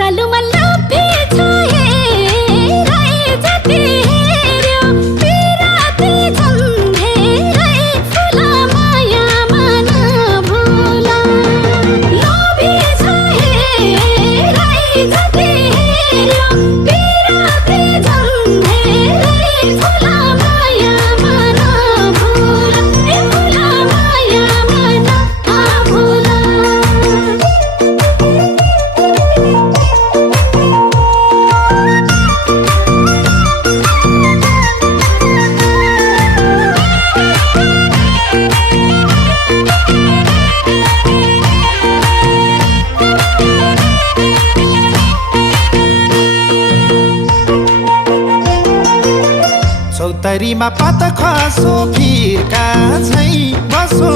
चालु मल्ल भेछाए राई जति हेर्यो पिराती झन्धे राई फुला माया मन भुला लोभी छाए राई जति हेर्यो पिराती झन्धे राई फुला माया मन भुला ए फुला माया मन भुला चौतरीमा पात खसो फिर्का छै बसो